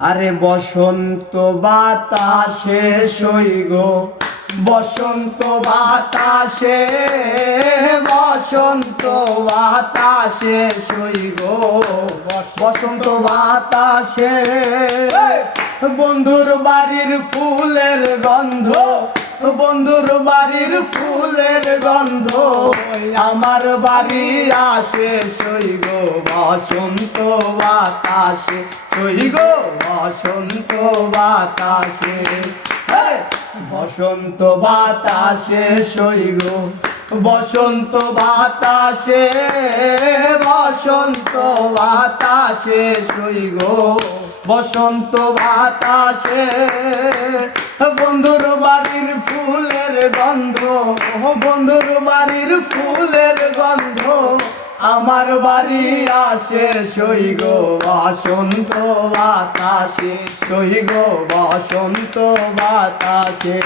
আরে বসন্ত বাতাসে সইগ, বসন্ত বাতাসে, বসন্ত বাতাসে সইগ, বসন্ত বাতাসে বন্ধুর বাড়ির ফুলের গন্ধ, বন্ধুর বাড়ির ফুলের গন্ধ আমার বাড়ি আসে সইগ, বসন্ত বাতাসে সইগ, বসন্ত বাতাসে, বসন্ত বাতাসে সইগ, বসন্ত বাতাসে, বসন্ত বাতাসে সইগ, বসন্ত বাতাসে বন্ধুর বাড়ির ফুলের গন্ধ, বন্ধুর বাড়ির ফুলের গন্ধ আমার বাড়ি আসে সইগ, বসন্ত বাতাসে সইগ, বসন্ত বাতাসে।